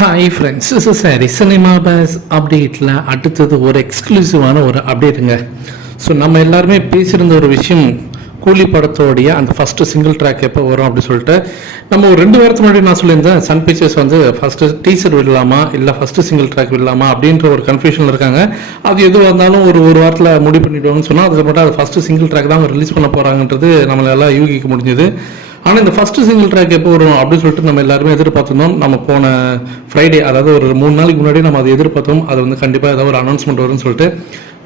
Hi friends, சரி cinema base அப்டேட்டில் அடுத்தது ஒரு எக்ஸ்க்ளூசிவான ஒரு அப்டேட்டுங்க. ஸோ நம்ம எல்லாருமே பேசியிருந்த ஒரு விஷயம், கூலி படத்தோடைய அந்த ஃபஸ்ட்டு சிங்கிள் ட்ராக் எப்போ வரும் அப்படின்னு சொல்லிட்டு நம்ம ஒரு 2 வாரத்துக்கு முன்னாடி நான் சொல்லியிருந்தேன். சன் பிக்சர்ஸ் வந்து ஃபஸ்ட்டு டீசர் விடலாமா இல்லை ஃபஸ்ட்டு சிங்கிள் ட்ராக் விடலாமா அப்படின்ற ஒரு கன்ஃபியூஷனில் இருக்காங்க. அது எதுவாக இருந்தாலும் ஒரு வாரத்தில் முடிவு பண்ணிவிடுவாங்கன்னு சொன்னால் அதுக்கப்புறம் அது ஃபஸ்ட்டு சிங்கிள் ட்ராக் தான் ரிலீஸ் பண்ண போகிறாங்கன்றது நம்மளால யூகிக்க முடிஞ்சது. ஆனால் இந்த ஃபஸ்ட்டு சிங்கிள் ட்ராக் எப்போ வரும் அப்படின்னு சொல்லிட்டு நம்ம எல்லாருமே எதிர்பார்த்துருந்தோம். நம்ம போன ஃப்ரைடே, அதாவது ஒரு 3 நாளைக்கு முன்னாடி நம்ம அதை எதிர்பார்த்தோம். அது வந்து கண்டிப்பாக ஏதாவது ஒரு அனௌன்ஸ்மெண்ட் வரும்னு சொல்லிட்டு.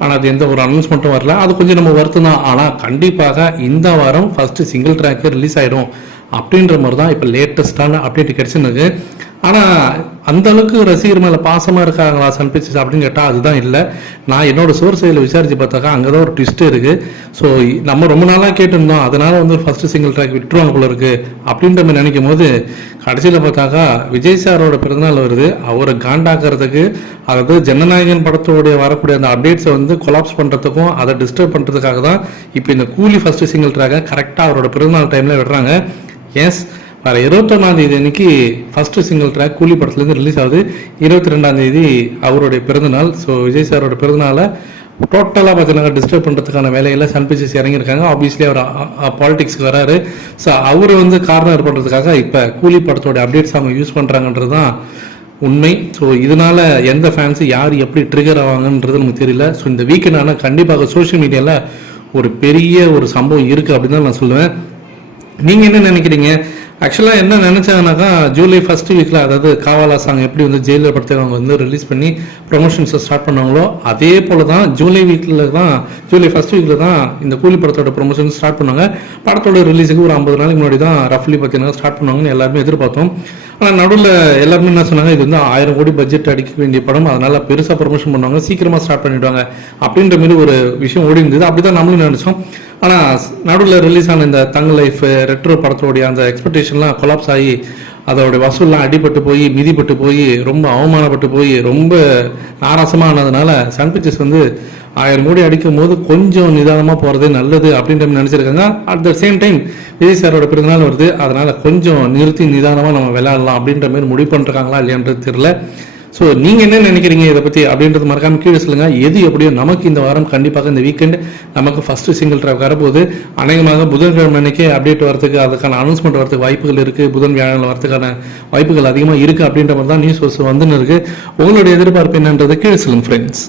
ஆனால் அது எந்த ஒரு அனௌன்ஸ்மெண்ட்டும் வரல. அது கொஞ்சம் நம்ம வருத்தம் தான். ஆனால் கண்டிப்பாக இந்த வாரம் ஃபஸ்ட்டு சிங்கிள் ட்ராக்கு ரிலீஸ் ஆகிடும் அப்படின்ற மாதிரி தான் இப்போ லேட்டஸ்டான அப்டேட் கிடச்சிருக்கு. ஆனால் அந்த அளவுக்கு ரசிகர் மேலே பாசமாக இருக்காங்களா சன் பிக்சர்ஸ் அப்படின்னு கேட்டால் அதுதான் இல்லை. நான் என்னோட சோர்ஸ் சைடில் விசாரித்து பார்த்தாக்கா அங்கே தான் ஒரு ட்விஸ்ட் இருக்குது. ஸோ நம்ம ரொம்ப நாளாக கேட்டிருந்தோம், அதனால் வந்து ஃபஸ்ட்டு சிங்கிள் ட்ராக் விட்டுருவாங்க போல இருக்குது அப்படின்ற மாதிரி நினைக்கும் போது கடைசியில் பார்த்தாக்கா விஜய் சாரோட பிறந்தநாள் வருது. அவரை காண்டாக்கிறதுக்கு, அதாவது ஜனநாயகன் படத்தோடைய வரக்கூடிய அந்த அப்டேட்ஸை வந்து கொலாப்ஸ் பண்ணுறதுக்கும் அதை டிஸ்டர்ப் பண்ணுறதுக்காக தான் இப்போ இந்த கூலி ஃபஸ்ட்டு சிங்கிள் ட்ராக்கை கரெக்டாக அவரோட பிறந்தநாள் டைமில் விடுறாங்க. எஸ், வர 21ஆம் தேதி ஃபஸ்ட்டு சிங்கிள் ட்ராக் கூலி படத்துலேருந்து ரிலீஸ் ஆகுது. 22ஆம் தேதி அவருடைய பிறந்தநாள். ஸோ விஜய் சாரோட பிறந்தநாளை டோட்டலாக பார்த்தீங்கன்னா டிஸ்டர்ப் பண்ணுறதுக்கான வேலையில் சன் பிக்சர்ஸ் இறங்கியிருக்காங்க. ஆப்வியஸ்லி அவர் பாலிடிக்ஸ்க்கு வராரு. ஸோ அவர் வந்து கார்னர் பண்ணுறதுக்காக இப்போ கூலி படத்தோட அப்டேட்ஸ் அவங்க யூஸ் பண்ணுறாங்கன்றது தான் உண்மை. ஸோ இதனால் எந்த ஃபேன்ஸு யார் எப்படி ட்ரிகர் ஆவாங்கன்றது நமக்கு தெரியல. ஸோ இந்த வீக்கெண்ட் ஆனால் கண்டிப்பாக சோஷியல் மீடியாவில் ஒரு பெரிய ஒரு சம்பவம் இருக்குது அப்படின்னு தான் நான் சொல்லுவேன். நீங்கள் என்ன நினைக்கிறீங்க? ஆக்சுவலாக என்ன நினச்சாங்கனாக்கா, ஜூலை ஃபஸ்ட் வீக்கில், அதாவது காவாலா சாங் எப்படி வந்து ஜெயிலர் படத்தை அவங்க வந்து ரிலீஸ் பண்ணி ப்ரொமோஷன்ஸை ஸ்டார்ட் பண்ணாங்களோ அதே போல் தான் ஜூலை ஃபஸ்ட் வீக்கில் தான் இந்த கூலி படத்தோட ப்ரொமோஷன் ஸ்டார்ட் பண்ணாங்க. படத்தோட ரிலீஸுக்கு ஒரு 50 நாளைக்கு முன்னாடி தான் ரஃப்லி பார்த்தீங்கன்னா ஸ்டார்ட் பண்ணுவாங்கன்னு எல்லாருமே எதிர்பார்த்தோம். ஆனால் நடுவில் எல்லாருமே என்ன சொன்னாங்க, இது வந்து 1000 கோடி பட்ஜெட் அடிக்க வேண்டிய படம், அதனால் பெருசாக ப்ரொமோஷன் பண்ணுவாங்க, சீக்கிரமாக ஸ்டார்ட் பண்ணிவிடுவாங்க அப்படின்ற மாதிரி ஒரு விஷயம் ஓடி இருந்தது. அப்படி தான் நம்மளும் நினச்சோம். ஆனால் நடுவில் ரிலீஸ் ஆன இந்த தங் லைஃப் ரெட்ரோ படத்தோடைய அந்த எக்ஸ்பெக்டேஷன்லாம் கொலாப்ஸ் ஆகி அதோடைய வசூல்லாம் அடிபட்டு போய் மிதிப்பட்டு போய் ரொம்ப அவமானப்பட்டு போய் ரொம்ப நாராசமாக ஆனதுனால சன் பிக்சர்ஸ் வந்து 1000 கோடி அடிக்கும் போது கொஞ்சம் நிதானமாக போகிறதே நல்லது அப்படின்ற நினச்சிருக்காங்க. At the same time Vijay சாரோட பிறந்தநாள் வருது, அதனால் கொஞ்சம் நிறுத்தி நிதானமாக நம்ம விளையாடலாம் அப்படின்ற மாதிரி முடிவு பண்ணுறாங்களா இல்லையான்றது தெரியல. ஸோ நீங்கள் என்ன நினைக்கிறீங்க இதை பற்றி அப்படின்றது மறக்காமல் கீழே சொல்லுங்கள். எது எப்படியோ நமக்கு இந்த வாரம் கண்டிப்பாக இந்த வீக்கெண்ட் நமக்கு ஃபஸ்ட்டு சிங்கிள் ட்ராக் வரப்போகுது. அநேகமாக புதன்கிழமை அன்னைக்கே அப்டேட் வரதுக்கு, அதுக்கான அனௌன்ஸ்மெண்ட் வரதுக்கு வாய்ப்புகள் இருக்குது. புதன் வியாழன் வரதுக்கான வாய்ப்புகள் அதிகமாக இருக்குது அப்படின்ற மாதிரி தான் நியூஸ் வந்துன்னு இருக்குது. உங்களுடைய எதிர்பார்ப்பு என்னன்றது கீழே சொல்லுங்கள் ஃப்ரெண்ட்ஸ்.